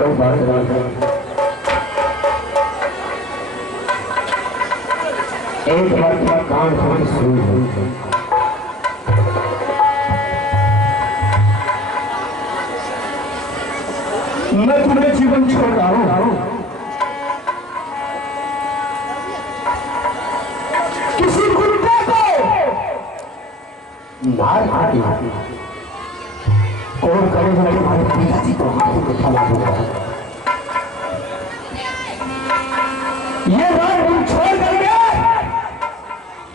कोई बात नहीं। एक बार कान खोल सुन। मैं तुम्हें जीवन छोड़ रहा हूं, किसी कुत्ते को मार मारी और करेगा तुम्हारे पिताजी को हाथों को थमा दूंगा। ये रात तुम छोड़ करके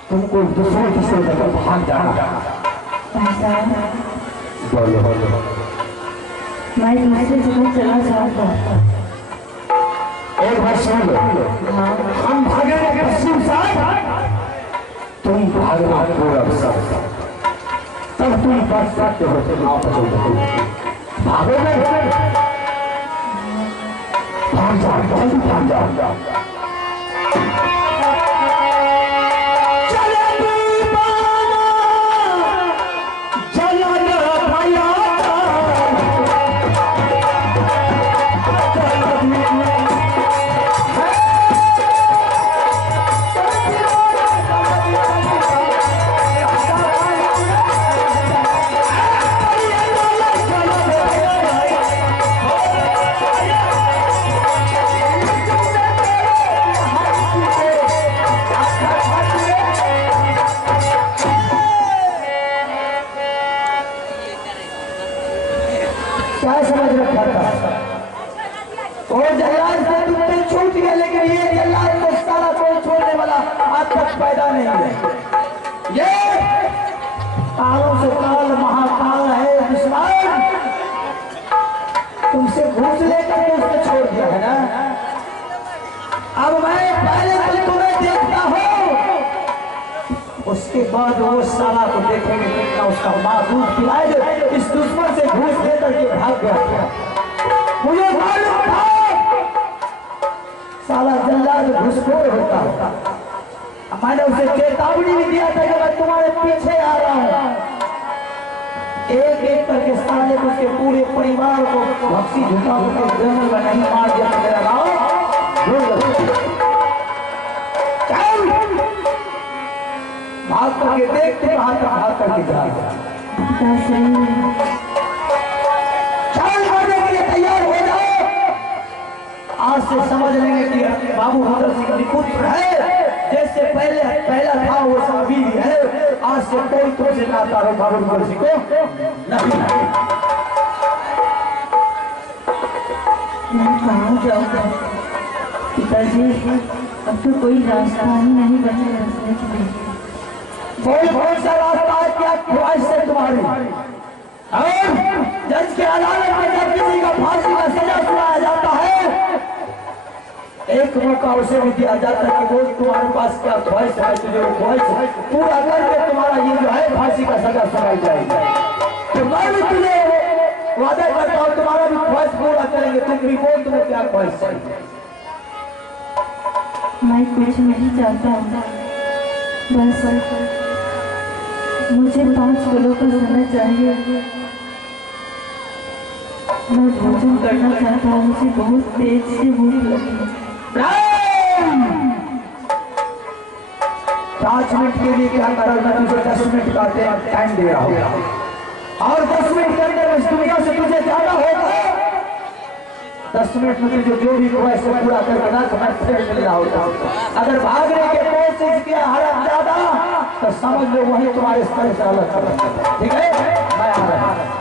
तुमको दूसरे जगह भाग जाना। बोलो मैं तुम्हारे जगह चला जाऊंगा। एक बार सुन लो, हम भागेंगे पश्चिम साइड, तुम भागना पूरब साइड, तब तुम बच सकते हो। भागोगे भाग जाओ, जल्दी भाग जाओ। क्या समझ रखा था? और जल्लाद से तुमने छूट गया, लेकिन ये जल्लाद को सारा कोई छोड़ने वाला आज तक पैदा नहीं है। ये कालों से काल महाकाल है दुश्मन। तुमसे घूस लेकर के उसने छोड़ दिया है ना। अब मैं पहले तो तुम्हें देखता हूँ, उसके बाद वो साला को देखेंगे कितना उसका माँ दूध पिलाए। इस दुश्मन से घूस लेकर के भाग गया। मुझे मालूम था साला जल्लाद घुसखोर होता है। मैंने उसे चेतावनी भी दिया था कि मैं तुम्हारे पीछे आ रहा हूँ। एक एक करके साले को, उसके पूरे परिवार को भक्सी झुका के जंगल में नहीं मार दिया तो मेरा गाँव भाग करके देखते वहां तक भाग करके जा। चल मरने के लिए तैयार हो जाओ। आज से समझ लेंगे कि बाबू भगत सिंह पुत्र है। जैसे पहला था वो सब अभी भी है। आज से कोई तुमसे नाता हो बाबू भगत सिंह को नहीं। मैं कहाँ जाऊँगा पिताजी? अब तो कोई रास्ता ही नहीं बचा रास्ते के लिए। कौन सा रास्ता है? क्या ख्वाहिश है तुम्हारी? और जज के अदालत में जब किसी का फांसी का सजा सुनाया जाता है, एक मौका उसे भी दिया जाता है कि वो तुम्हारे पास क्या ख्वाहिश है, तुझे वो ख्वाहिश पूरा करके तुम्हारा ये जो है फांसी का सजा सुनाई जाएगी। तो मैं भी तुझे वादा करता हूँ तुम्हारा भी ख्वाहिश पूरा करेंगे। तुम भी बोल तुम्हें क्या ख्वाहिश है? मैं कुछ नहीं चाहता, बस मुझे 5 किलो का समय चाहिए। मैं भोजन करना चाहता हूँ, मुझे बहुत तेज से भूख लगी। 5 मिनट के लिए क्या करा? मैं तुझे 10 मिनट का टाइम दे रहा हूँ और 10 मिनट के अंदर इस दुनिया से तुझे ज्यादा होगा। 10 मिनट में तुझे जो भी हुआ इसे पूरा करके ना तो मैं फिर मिल रहा होता। अगर भागने के कोशिश किया हालत ज्यादा तो समझ लो वही तुम्हारे स्तर से अलग कर। ठीक है, मैं आ रहा हूँ।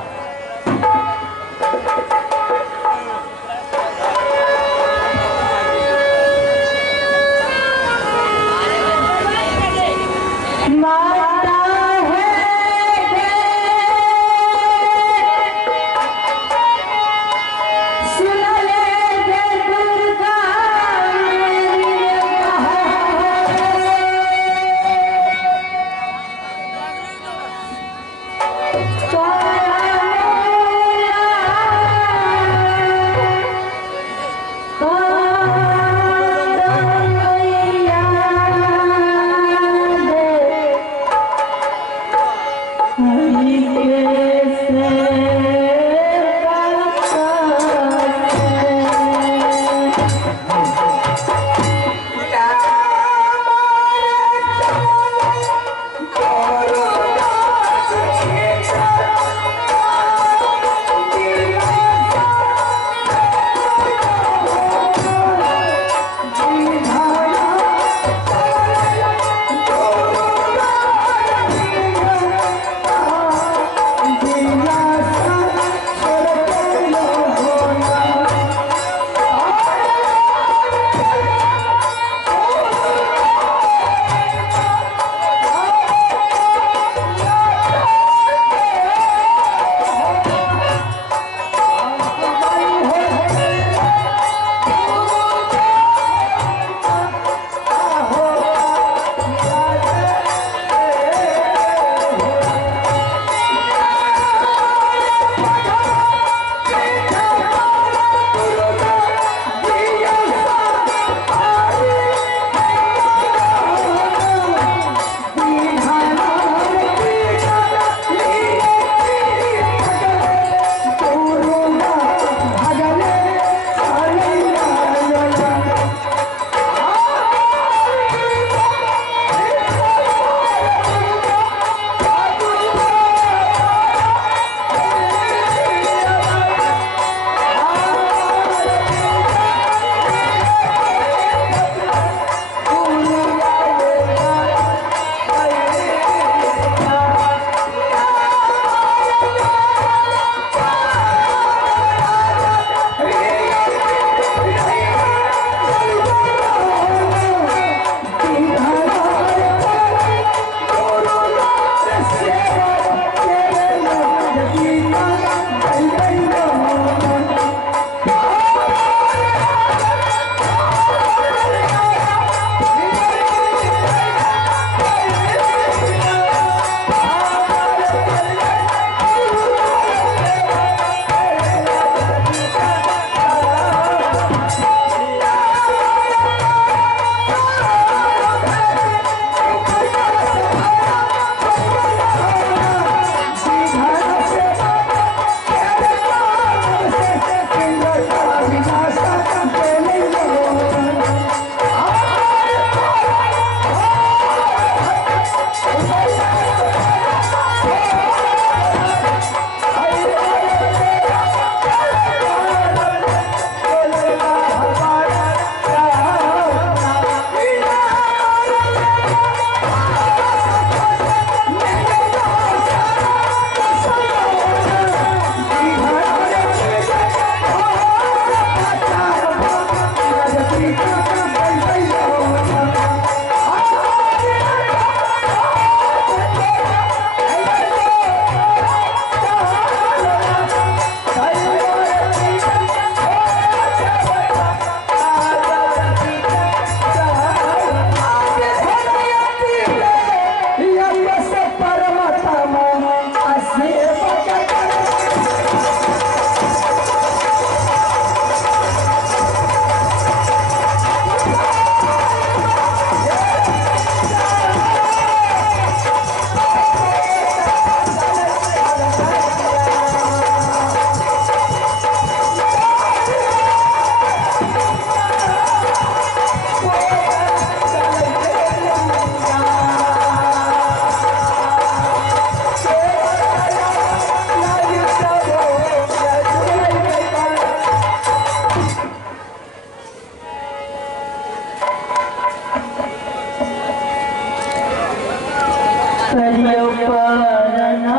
करियो परनामा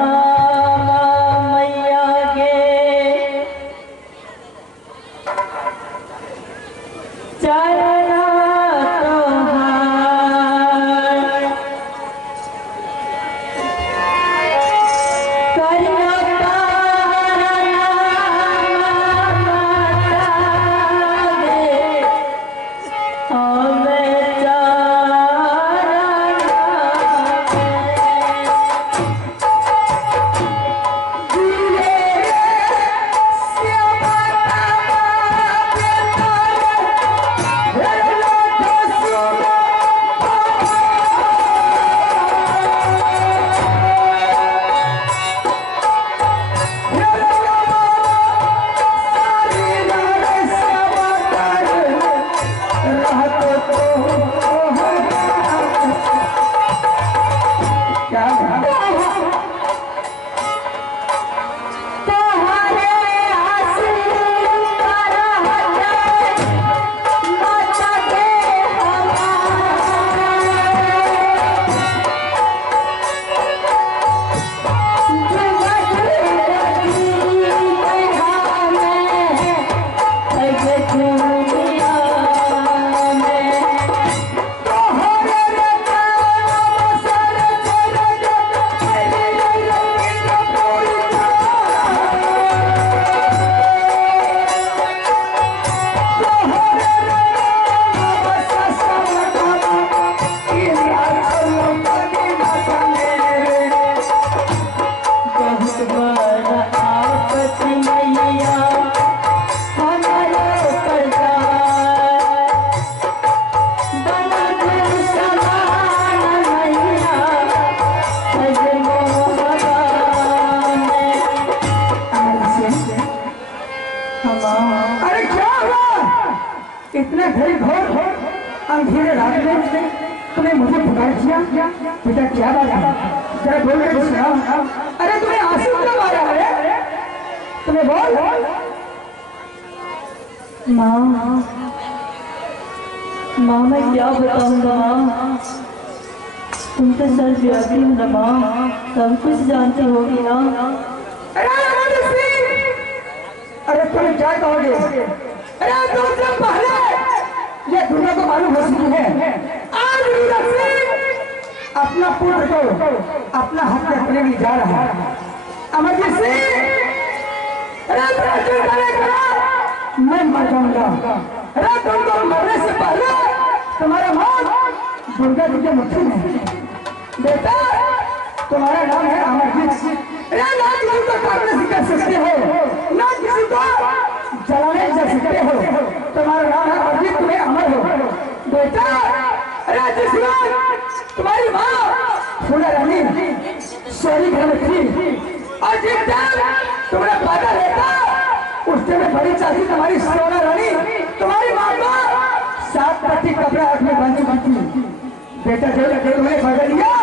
मैया के चरणा तोहार करियो परनामा इतने घोर अंधेरे रात में तुमने मुझे पुकार किया बेटा, क्या बात है? जरा बोल के सुनाओ। अरे तुम्हें आंसू क्यों आ रहा है? तुम्हें बोल। माँ माँ मैं क्या बताऊंगा माँ, तुम तो सर व्यापी हो ना माँ, सब कुछ जानती होगी ना। अरे तुम क्या कहोगे? अरे दो दिन पहले ये दुनिया को मालूम हो चुकी है, आज अपना पुत्र को अपना हक रखने के लिए जा रहा है। अमरजीत सिंह, मैं मर जाऊंगा। अरे तुमको मरने से पहले तुम्हारा मौत दुर्गा जी के मुट्ठी में। बेटा तुम्हारा नाम है अमरजीत सिंह। ना किसी को काटने से कर सकते हो, ना किसी को जलाने जा सकते हो। तुम्हारा नाम है अमरजीत, तुम्हें अमर हो। बेटा तुम्हारी माँ फूला रानी सोनी घर में थी, और जिस टाइम तुम्हारा फादर रहता उस टाइम बड़ी चाची तुम्हारी सोना रानी तुम्हारी माँ को 7 पट्टी कपड़ा हाथ में बांधी थी। बेटा जो तुम्हें बदल लिया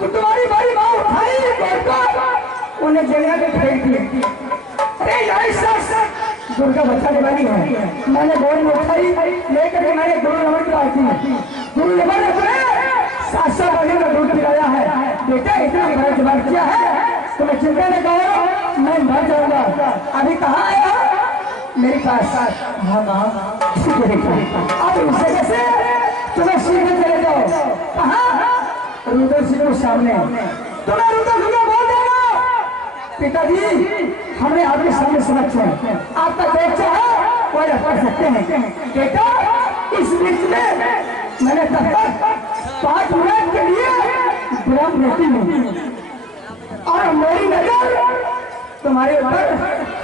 तो तुम्हारी बड़ी माँ उठाई उन्हें जगह में फेंक दी। अरे यार दुर्गा बचाने वाली है। मैंने बोल में उठाई लेकर मैंने गुरु नमन की बात की। गुरु नमन ने 700 बजे का दूध पिलाया है। बेटा इतना बड़ा जवाब किया है, तुम्हें चिंता नहीं करो, मैं मर जाऊंगा। अभी कहाँ आया? मेरे पास। हाँ माँ अब उस जगह से तुम्हें सीधे चले जाओ। कहाँ? रुद्र सिंह के सामने। तुम्हें रुद्र सिंह बोल देना पिताजी हमने आपके सामने समक्ष है, आपका जो इच्छा है वो पढ़ सकते हैं। बेटा इस बीच में मैंने तब तक 5 मिनट के लिए विराम रहती हूँ, और मेरी नजर तुम्हारे ऊपर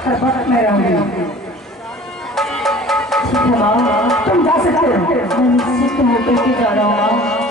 हर वक्त में रहूंगी। तुम जा सकते हो। मैं निश्चित होकर के जा रहा हूँ।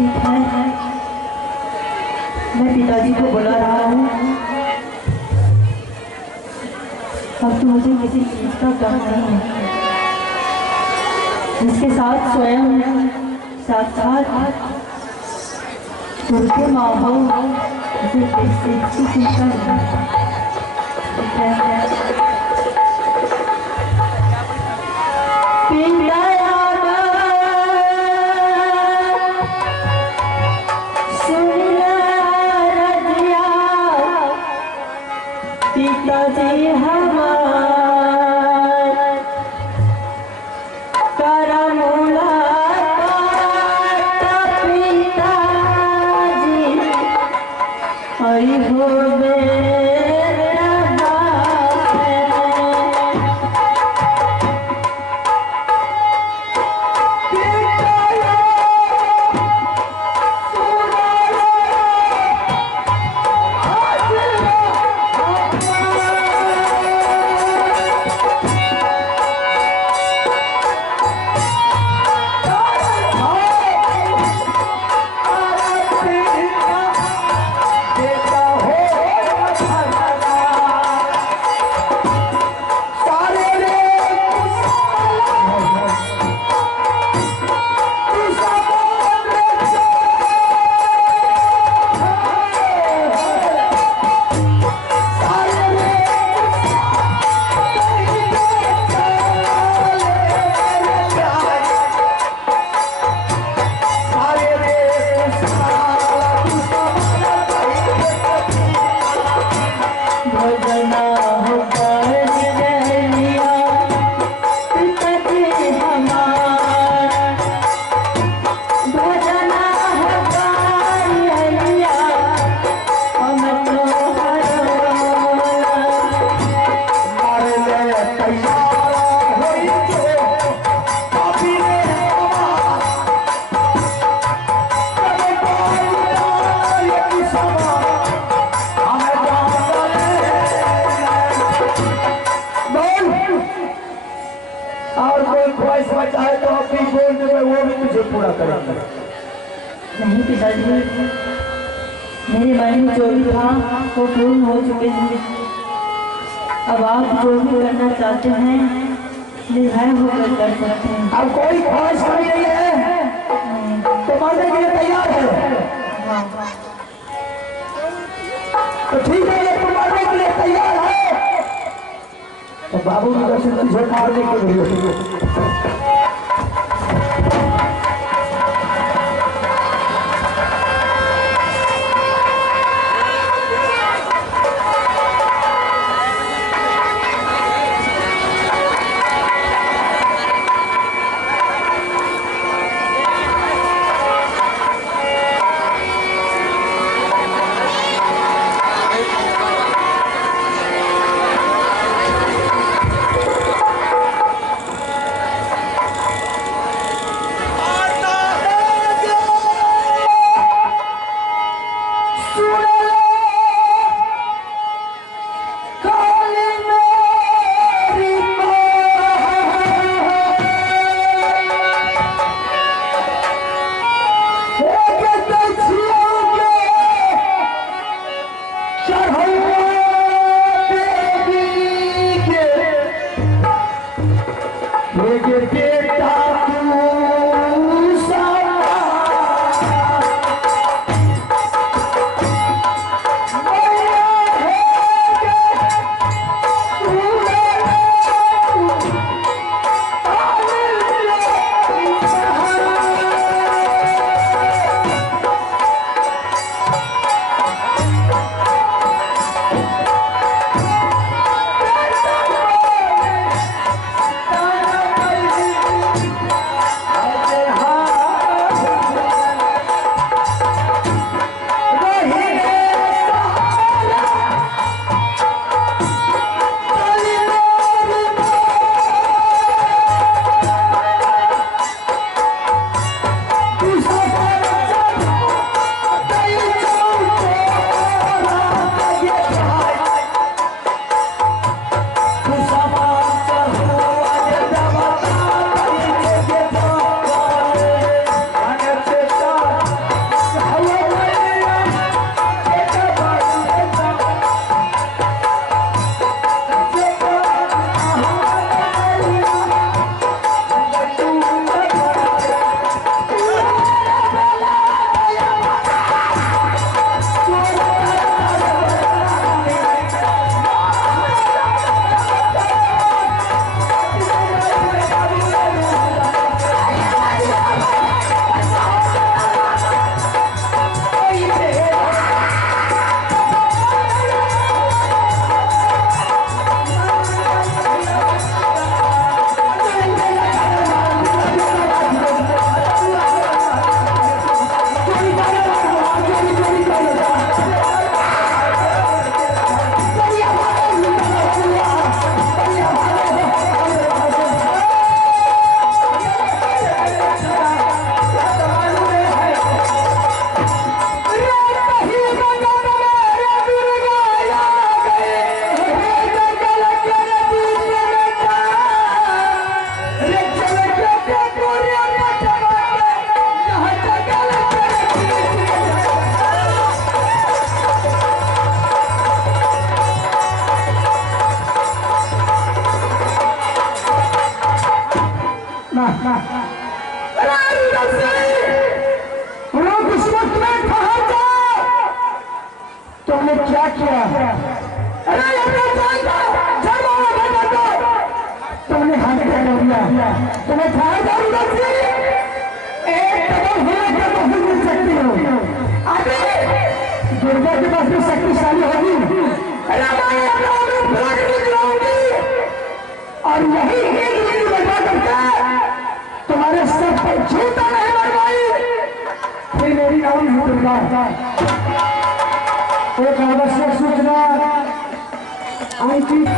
ठीक है, मैं पिताजी को बुला रहा हूँ। अब तो मुझे किसी चीज का गम नहीं है। जिसके साथ स्वयं साक्षात दुर्गे माँ हो, मुझे किसी चिंता नहीं। पिताजी हमार करमुला पिताजी हरि हो मेरा बाप चाहे तो अपनी बोल देवे, वो भी तुझे पूरा करेंगे। नहीं पिताजी, मेरे मन में जो भी था वो पूर्ण हो चुके हैं। अब आप जो भी करना चाहते हैं निर्भय होकर कर सकते हैं। अब कोई ख्वाहिश नहीं है तो मरने के लिए तैयार है। तो ठीक है, ये तुम मरने के लिए तैयार है तो बाबू की दर्शन तुझे मारने के लिए। तुमने क्या किया? तुमने हाथ दिया, तुम्हें था एक कदम होने तो फिर मिल सकती हो। दुर्गा के पास भी शक्तिशाली होगी और यही एक बजा करके तुम्हारे सर पर झूठा नहीं मरवाई। फिर मेरी नाम है दुर्गा। एक आवश्यक सूचना अंकित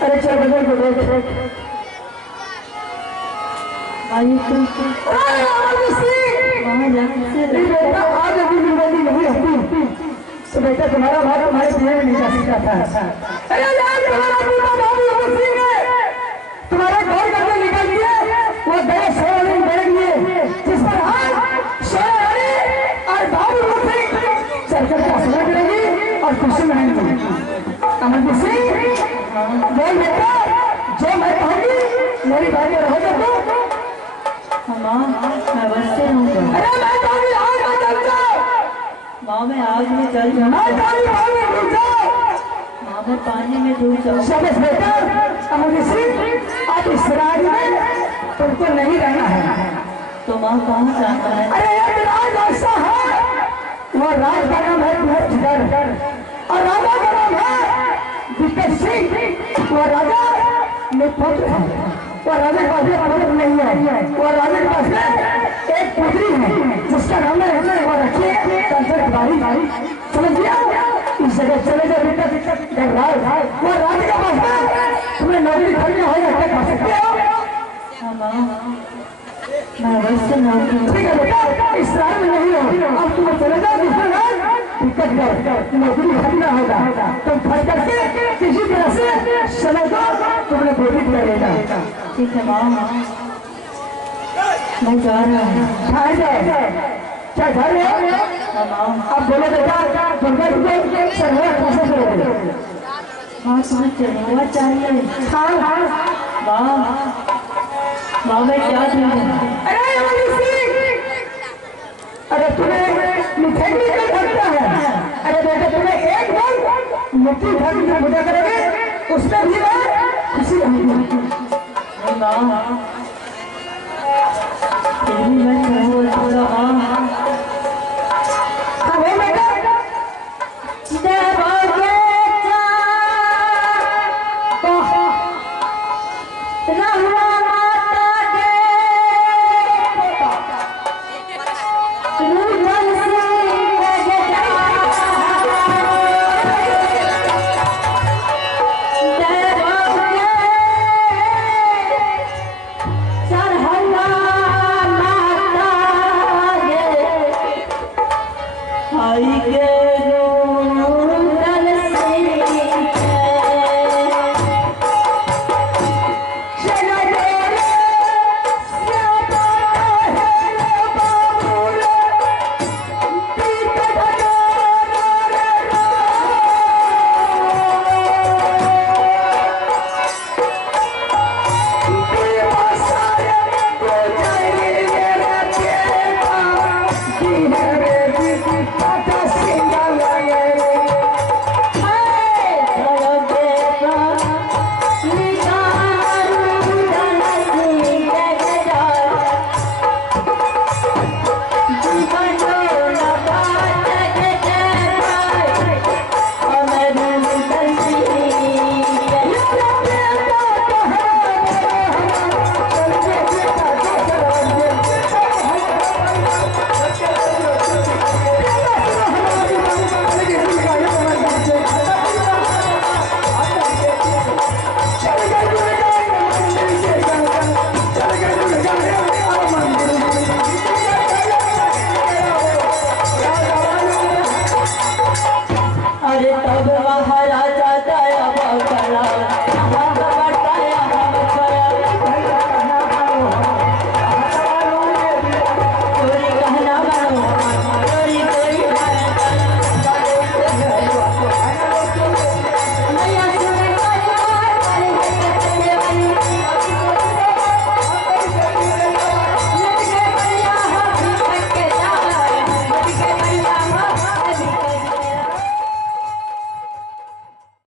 अरे चल बदल को देख आज अभी निर्बंधी नहीं होती तो बेटा तुम्हारा भाई तुम्हारे पिए में नहीं जा सकता था। अरे यार तुम्हारा घर करके निकल दिए वो गए 16 दिन बैठ गए जिस पर आज 16 बोल बेटा, जो मैं कहूँगी मेरी बात में रहोगे तो? माँ मैं बस से रहूँगा। अरे मैं कहूँगी आग में जल जाओ। माँ मैं आग में जल मैं जाऊँ। कहूँगी आग में डूब जाओ। माँ मैं पानी में डूब जाऊँ। शाबाश बेटा, अब अब इस राज में तुमको नहीं रहना है। तो माँ कहाँ जाना है? अरे एक राज ऐसा है, वो राज का नाम है धुरंधर और राजा का नाम है विकट सिंह। वो राजा निपुत्र है, वो राजा के पास पुत्र नहीं है, वो राजा के पास एक पुत्री है जिसका नाम है वो रखिए कंचन कुमारी। समझ गया? इस जगह चले जाओ बेटा, वो राजा के पास तुम्हें नौकरी करनी होगा, क्या कर सकते हो? हाँ माँ मैं बस से नौकरी। ठीक है बेटा, इस राज में नहीं हो, अब तुम्हें चले जाओ दूसरे राज टिकट कर, नौकरी खरीदना होगा। तुम फट करके किसी तरह से समय को तुमने प्रेरित करेगा। ठीक है माँ मैं जा रहा हूँ। कहाँ जाए? क्या घर है? हाँ माँ। अब बोलो बेटा, दुर्गा जी के सरवा कैसे करोगे? माँ तुम्हें चलना चाहिए। हाँ हाँ। माँ मैं क्या करूँ? अरे तुम्हें मिठाई नहीं खरीदना है? अरे बेटा तुम्हें एक बार मिट्टी खरीद कर पूजा करोगे, उसमें भी खुशी रहेगी। नहीं माँ फिर भी मैं